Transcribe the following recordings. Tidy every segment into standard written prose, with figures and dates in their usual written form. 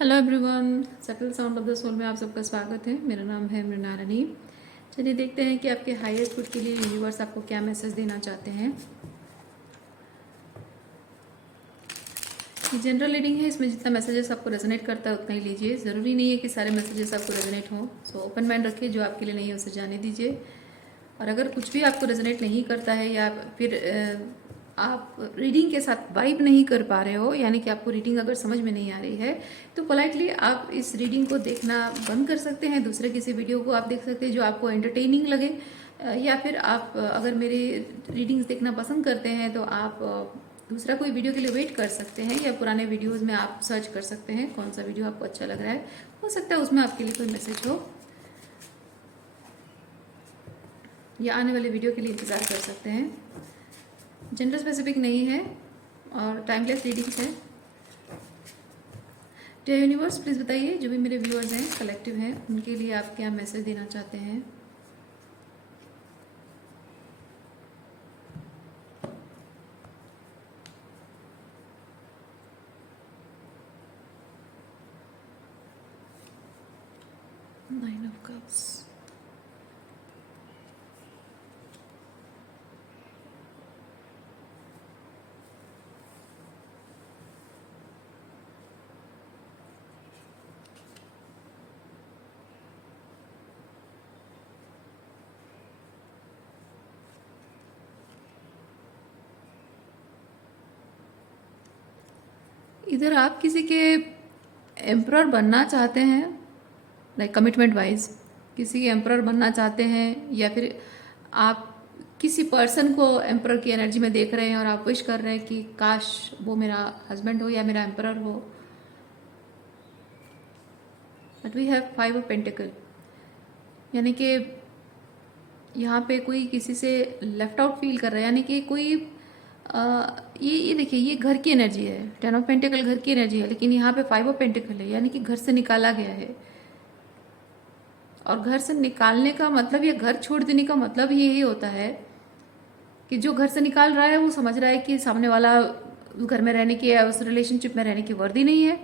Hello everyone, सकल sound of the soul में आप सबका स्वागत है। मेरा नाम है मृणालिनी। चलिए देखते हैं कि आपके हाईएस्ट गुड के लिए यूनिवर्स आपको क्या मैसेज देना चाहते हैं। ये जनरल रीडिंग है, इसमें जितना मैसेजेस आपको रेजोनेट करता है उतना ही लीजिए। ज़रूरी नहीं है कि सारे मैसेजेस आपको रेजोनेट हों। सो ओपन माइंड रखिए, जो आपके लिए नहीं है उसे जाने दीजिए। और अगर कुछ भी आपको रेजोनेट नहीं करता है या फिर आप रीडिंग के साथ वाइब नहीं कर पा रहे हो, यानी कि आपको रीडिंग अगर समझ में नहीं आ रही है, तो पोलाइटली आप इस रीडिंग को देखना बंद कर सकते हैं। दूसरे किसी वीडियो को आप देख सकते हैं जो आपको एंटरटेनिंग लगे, या फिर आप अगर मेरे रीडिंग्स देखना पसंद करते हैं तो आप दूसरा कोई वीडियो के लिए वेट कर सकते हैं, या पुराने वीडियोस में आप सर्च कर सकते हैं कौन सा वीडियो आपको अच्छा लग रहा है। हो सकता है उसमें आपके लिए कोई मैसेज हो, या आने वाले वीडियो के लिए इंतज़ार कर सकते हैं। जेंडर स्पेसिफिक नहीं है और टाइमलेस रीडिंग्स है। तो यूनिवर्स प्लीज़ बताइए, जो भी मेरे व्यूअर्स हैं, कलेक्टिव हैं, उनके लिए आप क्या मैसेज देना चाहते हैं। नाइन ऑफ कप्स, इधर आप किसी के एम्प्रर बनना चाहते हैं, लाइक कमिटमेंट वाइज किसी के एम्प्रर बनना चाहते हैं, या फिर आप किसी पर्सन को एम्प्रर की एनर्जी में देख रहे हैं और आप विश कर रहे हैं कि काश वो मेरा हस्बैंड हो या मेरा एम्प्रर हो। But we have five of pentacles, यानी कि यहाँ पे कोई किसी से लेफ्ट आउट फील कर रहा है, यानी कि कोई ये देखिए, ये घर की एनर्जी है। टेन ऑफ पेंटिकल घर की एनर्जी है, लेकिन यहाँ पे फाइव ऑफ पेंटिकल है, यानी कि घर से निकाला गया है। और घर से निकालने का मतलब, या घर छोड़ देने का मतलब ही यही होता है कि जो घर से निकाल रहा है वो समझ रहा है कि सामने वाला घर में रहने की या उस रिलेशनशिप में रहने की वर्दी नहीं है।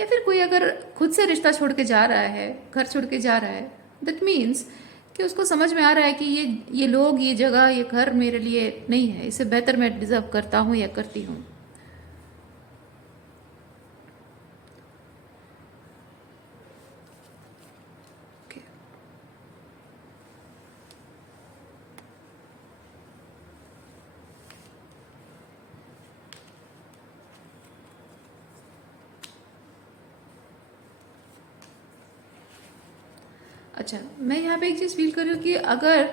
या फिर कोई अगर खुद से रिश्ता छोड़ के जा रहा है, घर छोड़ के जा रहा है, दैट मीन्स कि उसको समझ में आ रहा है कि ये लोग, ये जगह, ये घर मेरे लिए नहीं है, इससे बेहतर मैं डिजर्व करता हूँ या करती हूँ। okay. अच्छा, मैं यहाँ पे एक चीज़ फील कर रही हूँ कि अगर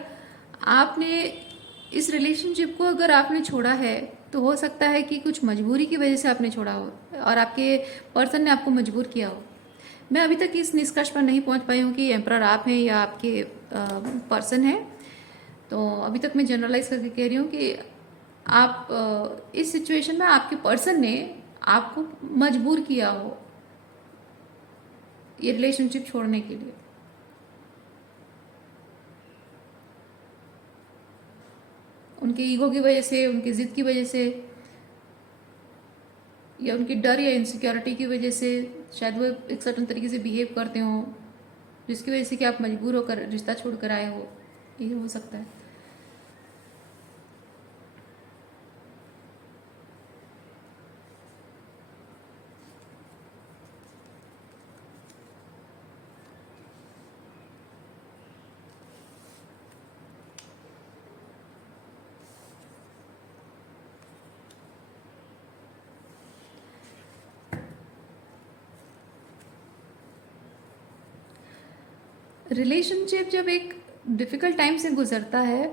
आपने इस रिलेशनशिप को अगर आपने छोड़ा है, तो हो सकता है कि कुछ मजबूरी की वजह से आपने छोड़ा हो और आपके पर्सन ने आपको मजबूर किया हो। मैं अभी तक इस निष्कर्ष पर नहीं पहुंच पाई हूँ कि एम्प्रर आप हैं या आपके पर्सन है। तो अभी तक मैं जनरलाइज करके कह रही हूँ कि आप इस सिचुएशन में आपके पर्सन ने आपको मजबूर किया हो ये रिलेशनशिप छोड़ने के लिए। उनके ईगो की वजह से, उनकी ज़िद की वजह से, या उनकी डर या इनसिक्योरिटी की वजह से शायद वो एक सर्टन तरीके से बिहेव करते हो, जिसकी वजह से कि आप मजबूर होकर रिश्ता छोड़ कर आए हो। ये हो सकता है। रिलेशनशिप जब एक डिफ़िकल्ट टाइम से गुजरता है,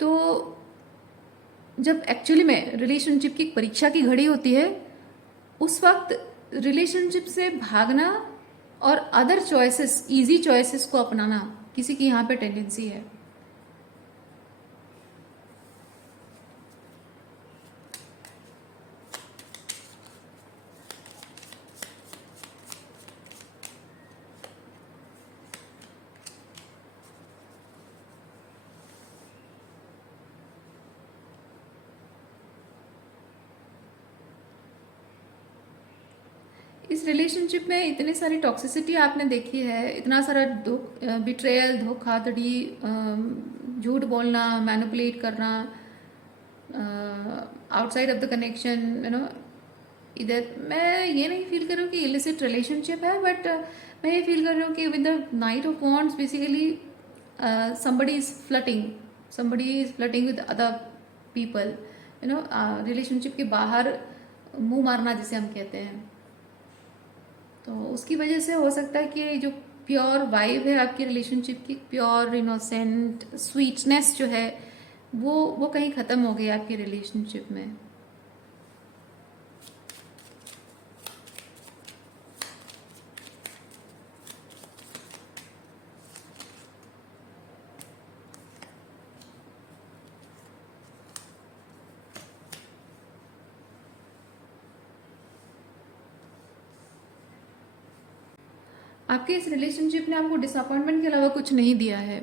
तो जब एक्चुअली में रिलेशनशिप की परीक्षा की घड़ी होती है, उस वक्त रिलेशनशिप से भागना और अदर चॉइसेस, इजी चॉइसेस को अपनाना किसी की यहाँ पे टेंडेंसी है। इस रिलेशनशिप में इतनी सारी टॉक्सिसिटी आपने देखी है, इतना सारा बिट्रेयल, धोखाधड़ी, झूठ बोलना, मैनिपुलेट करना आउटसाइड ऑफ द कनेक्शन, इधर मैं ये नहीं फील कर रही हूँ कि इलिसिट रिलेशनशिप है, बट मैं ये फील कर रही हूँ कि with the night of wants basically somebody is flirting, somebody is flirting with other people, relationship के बाहर मुंह मारना जिसे हम कहते हैं। तो उसकी वजह से हो सकता है कि जो प्योर वाइब है आपकी रिलेशनशिप की, प्योर इनोसेंट स्वीटनेस जो है वो कहीं ख़त्म हो गई आपकी रिलेशनशिप में। आपके इस रिलेशनशिप ने आपको डिसअपॉइंटमेंट के अलावा कुछ नहीं दिया है,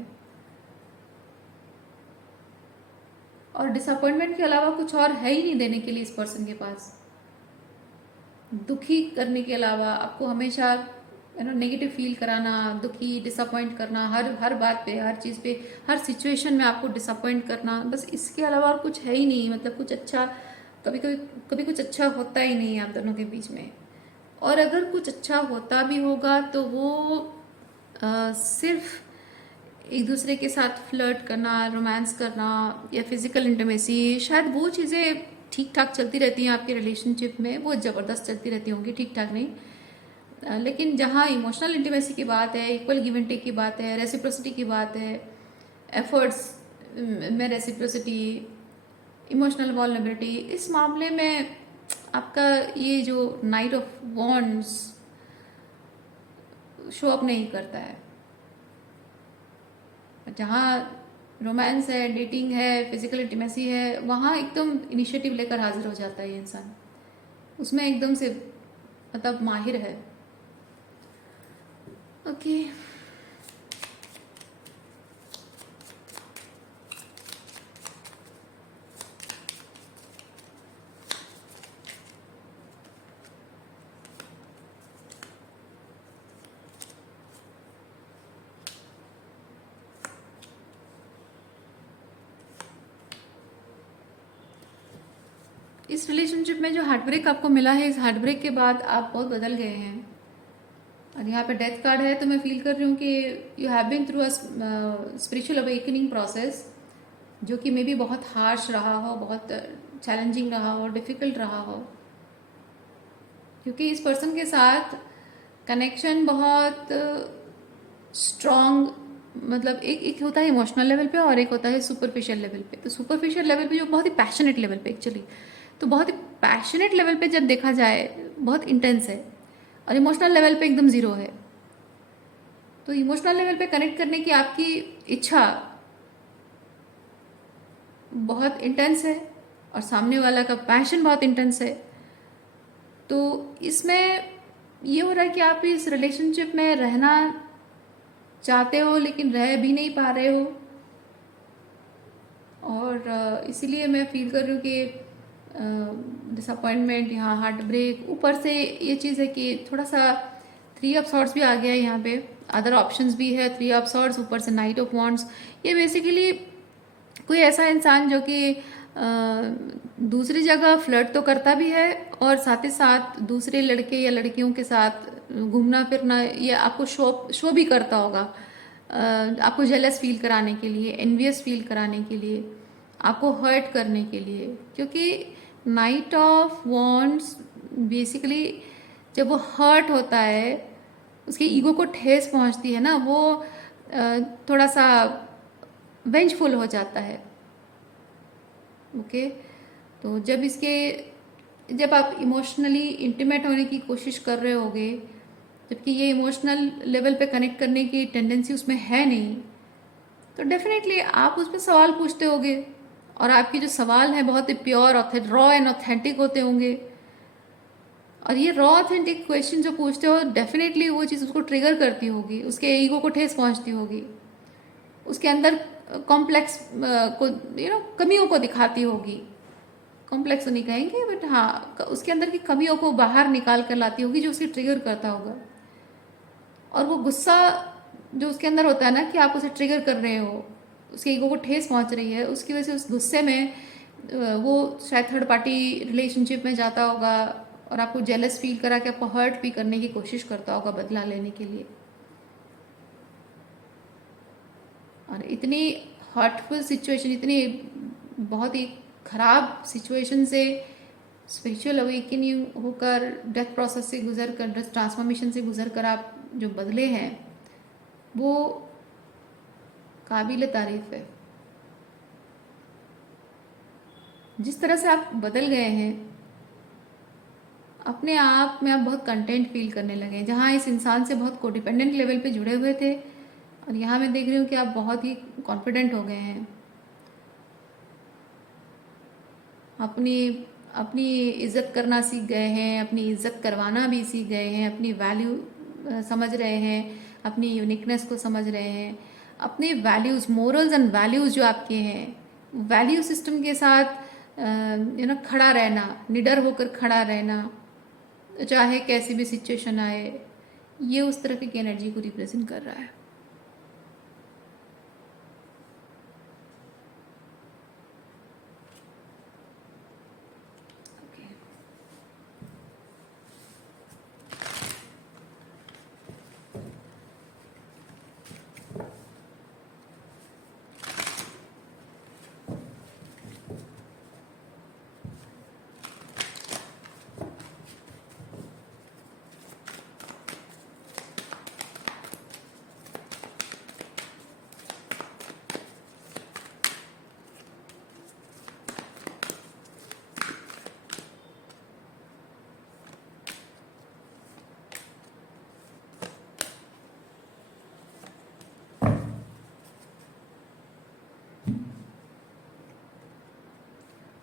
और डिसअपॉइंटमेंट के अलावा कुछ और है ही नहीं देने के लिए इस पर्सन के पास। दुखी करने के अलावा आपको हमेशा नेगेटिव फील कराना, दुखी, डिसअपॉइंट करना, हर बात पे, हर चीज़ पे, हर सिचुएशन में आपको डिसअपॉइंट करना, बस इसके अलावा और कुछ है ही नहीं। मतलब कुछ अच्छा, कभी कुछ अच्छा होता ही नहीं है आप दोनों के बीच में। और अगर कुछ अच्छा होता भी होगा तो वो सिर्फ एक दूसरे के साथ फ्लर्ट करना, रोमांस करना या फिजिकल इंटीमेसी, शायद वो चीज़ें ठीक ठाक चलती रहती हैं आपके रिलेशनशिप में, वो ज़बरदस्त चलती रहती होंगी, ठीक ठाक नहीं। लेकिन जहाँ इमोशनल इंटीमेसी की बात है, इक्वल गिव एंड टेक की बात है, रेसिप्रोसिटी की बात है, एफर्ट्स में रेसिप्रोसिटी, इमोशनल वॉल्नरेबिलिटी, इस मामले में आपका ये जो night of wands show up नहीं करता है। जहाँ रोमांस है, डेटिंग है, फिजिकल इंटीमेसी है, वहाँ एकदम इनिशिएटिव लेकर हाजिर हो जाता है ये इंसान, उसमें एकदम से मतलब माहिर है। ओके, इस रिलेशनशिप में जो हार्ट ब्रेक आपको मिला है, इस हार्ट ब्रेक के बाद आप बहुत बदल गए हैं। और यहाँ पे डेथ कार्ड है, तो मैं फील कर रही हूँ कि you have been through a spiritual awakening process, जो कि मे बी बहुत हार्श रहा हो, बहुत चैलेंजिंग रहा हो, डिफ़िकल्ट रहा हो, क्योंकि इस पर्सन के साथ कनेक्शन बहुत स्ट्रॉन्ग, मतलब एक होता है इमोशनल लेवल पे और एक होता है सुपरफिशियल लेवल पे। तो सुपरफिशियल लेवल पे जो बहुत ही पैशनेट लेवल पे एक्चुअली, तो बहुत ही पैशनेट लेवल पे जब देखा जाए बहुत इंटेंस है, और इमोशनल लेवल पे एकदम ज़ीरो है। तो इमोशनल लेवल पे कनेक्ट करने की आपकी इच्छा बहुत इंटेंस है और सामने वाला का पैशन बहुत इंटेंस है। तो इसमें ये हो रहा है कि आप इस रिलेशनशिप में रहना चाहते हो लेकिन रह भी नहीं पा रहे हो, और इसीलिए मैं फील कर रही हूँ कि डिसअपॉइंटमेंट, यहाँ हार्ट ब्रेक, ऊपर से ये चीज़ है कि थोड़ा सा 3 ऑफ सॉर्ड्स भी आ गया है यहाँ पे, अदर ऑप्शंस भी है, 3 ऑफ सॉर्ड्स, ऊपर से नाइट ऑफ वॉन्ड्स। ये बेसिकली कोई ऐसा इंसान जो कि दूसरी जगह फ्लर्ट तो करता भी है और साथ ही साथ दूसरे लड़के या लड़कियों के साथ घूमना फिरना, ये आपको शो भी करता होगा, आपको जेलस फील कराने के लिए, एनवियस फील कराने के लिए, आपको हर्ट करने के लिए। क्योंकि नाइट ऑफ वॉन्ड्स बेसिकली जब वो हर्ट होता है, उसके ईगो को ठेस पहुंचती है ना, वो थोड़ा सा वेंजफुल हो जाता है। ओके, तो जब आप इमोशनली इंटीमेट होने की कोशिश कर रहे होगे, जबकि ये इमोशनल लेवल पे कनेक्ट करने की टेंडेंसी उसमें है नहीं, तो डेफिनेटली आप उस पर सवाल पूछते होगे, और आपके जो सवाल हैं बहुत ही प्योर, रॉ एंड ऑथेंटिक होते होंगे। और ये रॉ ऑथेंटिक क्वेश्चन जो पूछते हो, डेफिनेटली वो चीज़ उसको ट्रिगर करती होगी, उसके ईगो को ठेस पहुंचती होगी, उसके अंदर कॉम्प्लेक्स को कमियों को दिखाती होगी। कॉम्प्लेक्स तो नहीं कहेंगे, बट हाँ उसके अंदर की कमियों को बाहर निकाल कर लाती होगी जो उसे ट्रिगर करता होगा। और वो गुस्सा जो उसके अंदर होता है ना कि आप उसे ट्रिगर कर रहे हो, उसके ईगो को ठेस पहुंच रही है, उसकी वजह से उस गुस्से में वो शायद थर्ड पार्टी रिलेशनशिप में जाता होगा और आपको जेलस फील करा के आपको हर्ट भी करने की कोशिश करता होगा बदला लेने के लिए। और इतनी हर्टफुल सिचुएशन, इतनी बहुत ही खराब सिचुएशन से स्पिरिचुअल अवेकनिंग होकर, डेथ प्रोसेस से गुजर कर, डेथ ट्रांसफॉर्मेशन से गुजर कर आप जो बदले हैं वो काबिल तारीफ है। जिस तरह से आप बदल गए हैं, अपने आप में आप बहुत कंटेंट फील करने लगे हैं। जहाँ इस इंसान से बहुत कोडिपेंडेंट लेवल पे जुड़े हुए थे, और यहाँ मैं देख रही हूँ कि आप बहुत ही कॉन्फिडेंट हो गए हैं। अपनी अपनी इज्जत करना सीख गए हैं, अपनी इज्जत करवाना भी सीख गए हैं, अपनी वैल्यू समझ रहे हैं, अपनी यूनिकनेस को समझ रहे हैं, अपने वैल्यूज़, मोरल्स एंड वैल्यूज़ जो आपके हैं, वैल्यू सिस्टम के साथ खड़ा रहना, निडर होकर खड़ा रहना, चाहे कैसी भी सिचुएशन आए, ये उस तरह की एनर्जी को रिप्रेजेंट कर रहा है।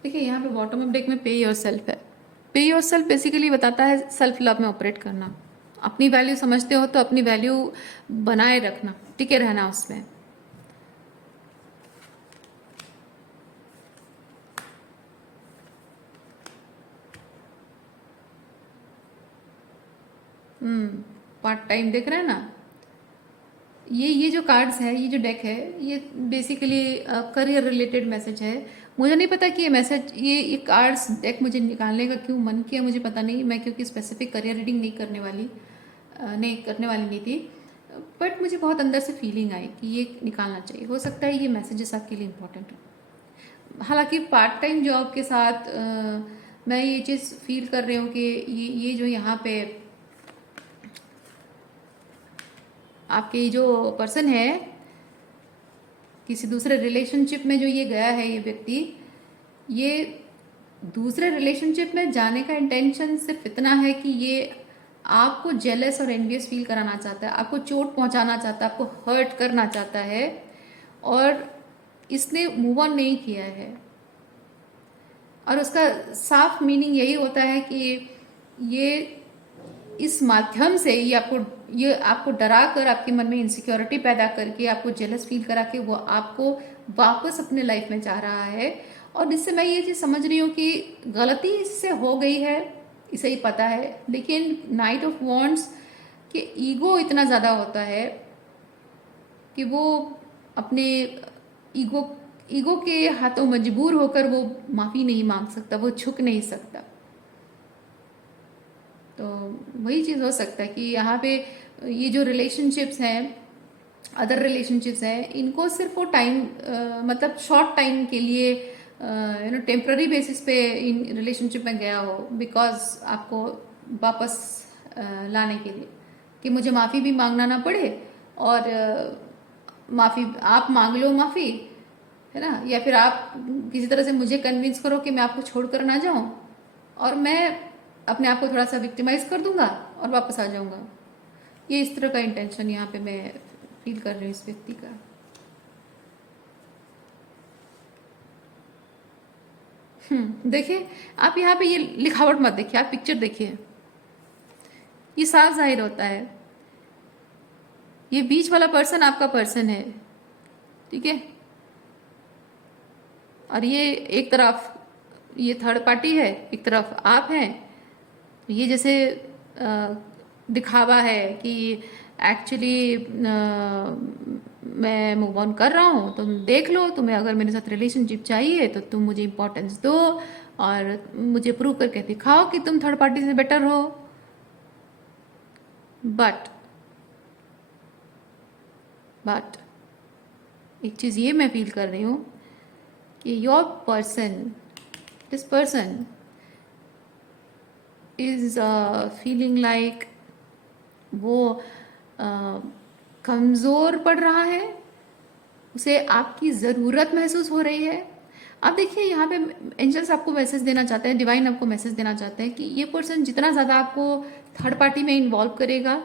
देखिए यहाँ पे बॉटम ऑफ डेक में पे योर सेल्फ है। पे योर सेल्फ बेसिकली बताता है सेल्फ लव में ऑपरेट करना। अपनी वैल्यू समझते हो तो अपनी वैल्यू बनाए रखना, टिके रहना उसमें। पार्ट टाइम देख रहे हैं ना, ये जो कार्ड्स है, ये जो डेक है, ये बेसिकली करियर रिलेटेड मैसेज है। मुझे नहीं पता कि ये मैसेज, ये कार्ड्स डेक मुझे निकालने का क्यों मन किया, मुझे पता नहीं। मैं क्योंकि स्पेसिफिक करियर रीडिंग नहीं करने वाली नहीं थी, बट मुझे बहुत अंदर से फीलिंग आई कि ये निकालना चाहिए। हो सकता है ये मैसेजेस आपके लिए इम्पोर्टेंट हो। हालांकि पार्ट टाइम जॉब के साथ मैं ये चीज़ फील कर रही हूँ कि ये जो यहाँ पे आपके जो पर्सन है, किसी दूसरे रिलेशनशिप में जो ये गया है ये व्यक्ति, ये दूसरे रिलेशनशिप में जाने का इंटेंशन सिर्फ इतना है कि ये आपको जेलस और एनवियस फील कराना चाहता है, आपको चोट पहुंचाना चाहता है, आपको हर्ट करना चाहता है, और इसने मूव ऑन नहीं किया है। और उसका साफ मीनिंग यही होता है कि ये इस माध्यम से ये आपको डरा कर, आपके मन में इनसिक्योरिटी पैदा करके, आपको जेलस फील करा के वो आपको वापस अपने लाइफ में चाह रहा है। और इससे मैं ये चीज़ समझ रही हूँ कि गलती इससे हो गई है, इसे ही पता है, लेकिन नाइट ऑफ वॉन्ड्स के ईगो इतना ज़्यादा होता है कि वो अपने ईगो के हाथों मजबूर होकर वो माफ़ी नहीं मांग सकता, वो झुक नहीं सकता। तो वही चीज़ हो सकता है कि यहाँ पे ये जो रिलेशनशिप्स हैं, अदर रिलेशनशिप्स हैं, इनको सिर्फ वो टाइम मतलब शॉर्ट टाइम के लिए टेम्प्ररी बेसिस पे इन रिलेशनशिप में गया हो, बिकॉज आपको वापस लाने के लिए, कि मुझे माफ़ी भी मांगना ना पड़े, और माफ़ी आप मांग लो माफ़ी, है ना, या फिर आप किसी तरह से मुझे कन्विंस करो कि मैं आपको छोड़ कर ना जाऊँ, और मैं अपने आप को थोड़ा सा विक्टिमाइज कर दूंगा और वापस आ जाऊंगा। ये इस तरह का इंटेंशन यहाँ पे मैं फील कर रही हूँ इस व्यक्ति का। देखिए आप यहाँ पे ये लिखावट मत देखिए, आप पिक्चर देखिए, ये साफ जाहिर होता है ये बीच वाला पर्सन आपका पर्सन है, ठीक है, और ये एक तरफ ये थर्ड पार्टी है, एक तरफ आप हैं। ये जैसे दिखावा है कि एक्चुअली मैं मूव ऑन कर रहा हूँ, तुम देख लो, तुम्हें अगर मेरे साथ रिलेशनशिप चाहिए तो तुम मुझे इम्पोर्टेंस दो और मुझे प्रूव करके दिखाओ कि तुम थर्ड पार्टी से बेटर हो। बट एक चीज़ ये मैं फील कर रही हूँ कि your person, this person is feeling like वो कमज़ोर पड़ रहा है, उसे आपकी ज़रूरत महसूस हो रही है। अब देखिए यहाँ पे एंजल्स आपको मैसेज देना चाहते हैं, डिवाइन आपको मैसेज देना चाहते हैं कि ये पर्सन जितना ज़्यादा आपको थर्ड पार्टी में इन्वॉल्व करेगा,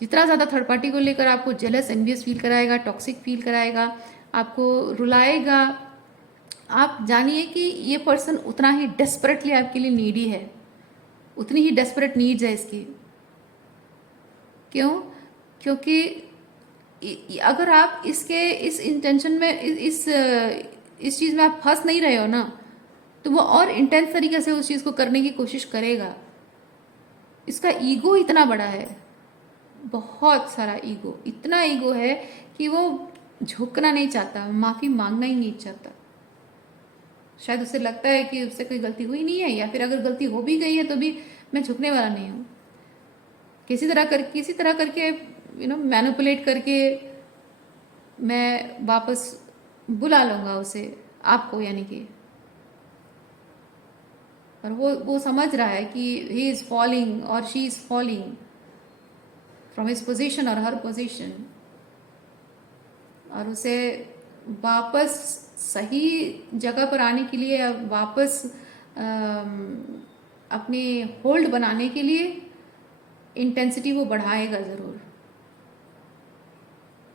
जितना ज़्यादा थर्ड पार्टी को लेकर आपको जेलस एनवियस फील कराएगा, टॉक्सिक फील कराएगा, आपको रुलाएगा, आप जानिए कि ये पर्सन उतना ही डेस्परेटली आपके लिए नीडी है, उतनी ही डेस्परेट नीड्स है इसकी। क्यों? क्योंकि अगर आप इसके इस इंटेंशन में इस चीज़ में आप फंस नहीं रहे हो ना, तो वो और इंटेंस तरीके से उस चीज़ को करने की कोशिश करेगा। इसका ईगो इतना बड़ा है, बहुत सारा ईगो, इतना ईगो है कि वो झुकना नहीं चाहता, माफ़ी मांगना ही नहीं चाहता। शायद उसे लगता है कि उससे कोई गलती हुई नहीं है, या फिर अगर गलती हो भी गई है तो भी मैं झुकने वाला नहीं हूँ। किसी तरह करके मैनिपुलेट करके मैं वापस बुला लूँगा उसे, आपको यानी कि। और वो समझ रहा है कि ही इज़ फॉलिंग और she is falling from his position और हर पोजीशन, और उसे वापस सही जगह पर आने के लिए या वापस अपने होल्ड बनाने के लिए इंटेंसिटी वो बढ़ाएगा ज़रूर।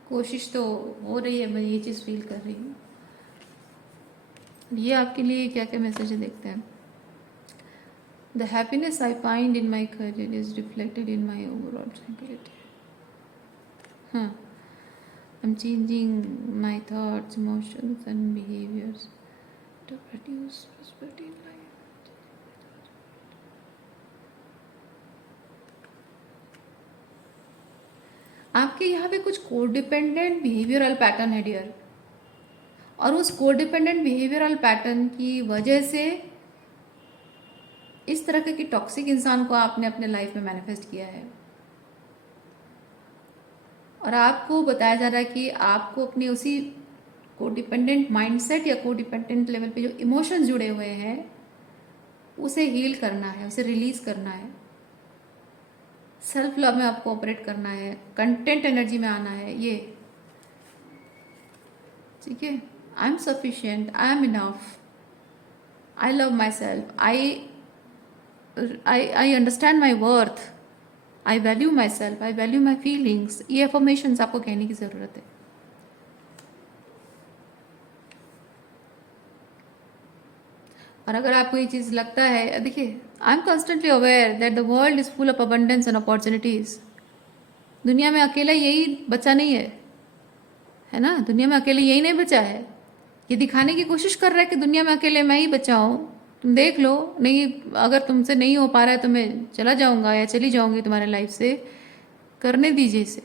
कोशिश तो हो रही है, मैं ये चीज़ फील कर रही हूँ। ये आपके लिए क्या क्या मैसेज देखते हैं। The happiness I find in my career is reflected in my overall tranquillity. हाँ, I'm changing my thoughts, emotions and behaviors to produce prosperity in life. आपके यहाँ पे कुछ कोडिपेंडेंट बिहेवियरल पैटर्न है डियर, और उस कोडिपेंडेंट बिहेवियरल पैटर्न की वजह से इस तरह के टॉक्सिक इंसान को आपने अपने लाइफ में मैनिफेस्ट किया है। और आपको बताया जा रहा है कि आपको अपने उसी कोडिपेंडेंट माइंडसेट या कोडिपेंडेंट लेवल पे जो इमोशंस जुड़े हुए हैं उसे हील करना है, उसे रिलीज करना है, सेल्फ लव में आपको ऑपरेट करना है, कंटेंट एनर्जी में आना है। ये ठीक है, I am sufficient, I am enough, I love my self, I understand my worth, I value my self, I value my feelings. ये अफर्मेशंस आपको कहने की ज़रूरत है। और अगर आपको ये चीज़ लगता है, देखिए, I am constantly aware that the world is full of abundance and opportunities. दुनिया में अकेला यही बचा नहीं है ना, दुनिया में अकेले यही नहीं बचा है। ये दिखाने की कोशिश कर रहा है कि दुनिया में अकेले मैं ही बचा हूँ, तुम देख लो, नहीं अगर तुमसे नहीं हो पा रहा है तो मैं चला जाऊँगा या चली जाऊँगी तुम्हारे लाइफ से, करने दीजिए इसे।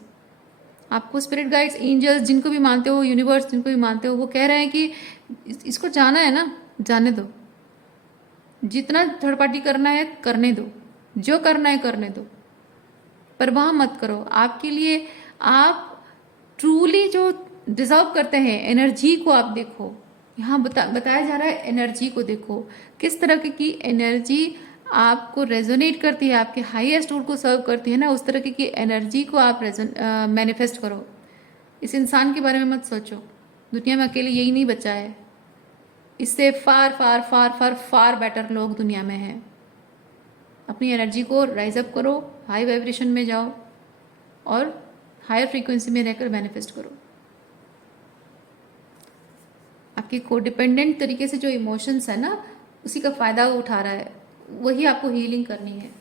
आपको स्पिरिट गाइड्स, एंजल्स, जिनको भी मानते हो, यूनिवर्स जिनको भी मानते हो, वो कह रहे हैं कि इसको जाना है ना, जाने दो। जितना थर्ड पार्टी करना है करने दो, जो करना है करने दो, पर वहाँ मत करो। आपके लिए आप ट्रूली जो डिजर्व करते हैं एनर्जी को आप देखो। यहाँ बताया जा रहा है एनर्जी को देखो, किस तरह की एनर्जी आपको रेजोनेट करती है, आपके हाईएस्ट रूट को सर्व करती है ना, उस तरह की एनर्जी को आप मैनिफेस्ट करो। इस इंसान के बारे में मत सोचो, दुनिया में अकेले यही नहीं बचा है, इससे फार फार फार फार फार बेटर लोग दुनिया में हैं। अपनी एनर्जी को राइज अप करो, हाई वाइब्रेशन में जाओ और हायर फ्रीक्वेंसी में रहकर मैनिफेस्ट करो। आपके कोडिपेंडेंट तरीके से जो इमोशंस है ना, उसी का फ़ायदा उठा रहा है, वही आपको हीलिंग करनी है।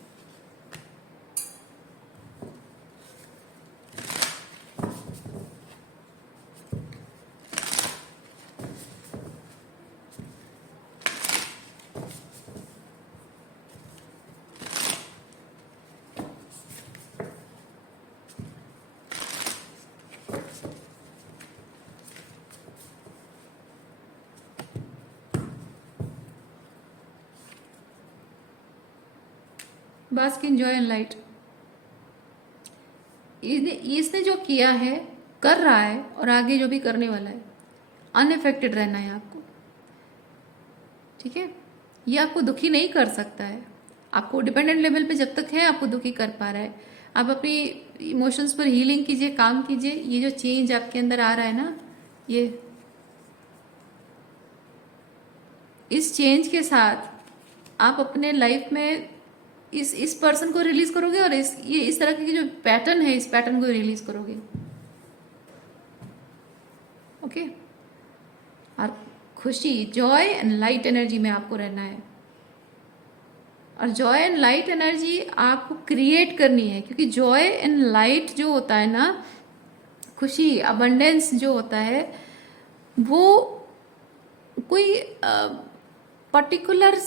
Bask in joy and light. इसने जो किया है, कर रहा है और आगे जो भी करने वाला है, अनइफेक्टेड रहना है आपको, ठीक है। ये आपको दुखी नहीं कर सकता है। आपको डिपेंडेंट लेवल पे जब तक है आपको दुखी कर पा रहा है, आप अपनी इमोशंस पर हीलिंग कीजिए, काम कीजिए। ये जो चेंज आपके अंदर आ रहा है ना, ये इस चेंज के साथ आप अपने लाइफ में इस पर्सन को रिलीज करोगे और इस तरह की जो पैटर्न है, इस पैटर्न को रिलीज करोगे, ओके। और खुशी, जॉय एंड लाइट एनर्जी में आपको रहना है। और जॉय एंड लाइट एनर्जी आपको क्रिएट करनी है, क्योंकि जॉय एंड लाइट जो होता है ना, खुशी, अबंडेंस जो होता है, वो कोई पर्टिकुलर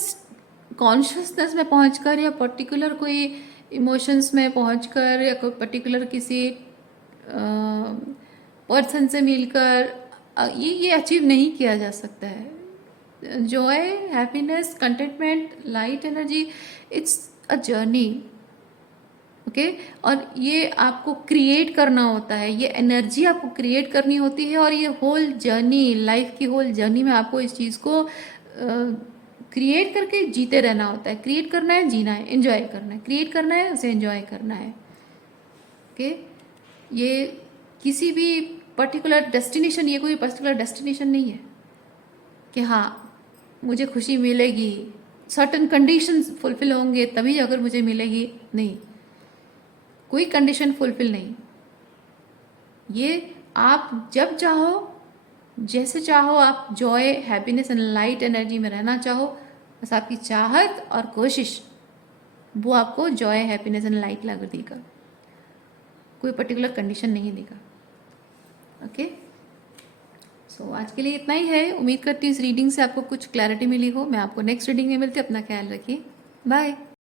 कॉन्शियसनेस में पहुंचकर या पर्टिकुलर कोई इमोशंस में पहुंचकर या कोई पर्टिकुलर किसी पर्सन से मिलकर ये अचीव नहीं किया जा सकता है। Joy, happiness, contentment, light energy, it's a journey, okay. और ये आपको क्रिएट करना होता है, ये एनर्जी आपको क्रिएट करनी होती है। और ये होल जर्नी, लाइफ की होल जर्नी में आपको इस चीज़ को क्रिएट करके जीते रहना होता है। क्रिएट करना है, जीना है, एंजॉय करना है, क्रिएट करना है, उसे एंजॉय करना है, ओके। ये किसी भी पर्टिकुलर डेस्टिनेशन, ये कोई पर्टिकुलर डेस्टिनेशन नहीं है कि हाँ मुझे खुशी मिलेगी, सर्टन कंडीशंस फुलफिल होंगे तभी अगर मुझे मिलेगी, नहीं, कोई कंडीशन फुलफिल नहीं। ये आप जब चाहो, जैसे चाहो, आप Joy, happiness and light energy में रहना चाहो, बस आपकी चाहत और कोशिश वो आपको जॉय, हैप्पीनेस एंड लाइट ला कर देगा, कोई पर्टिकुलर कंडीशन नहीं देगा, ओके। सो आज के लिए इतना ही है। उम्मीद करती हूँ इस रीडिंग से आपको कुछ क्लैरिटी मिली हो। मैं आपको नेक्स्ट रीडिंग में मिलती हूँ। अपना ख्याल रखिए, बाय।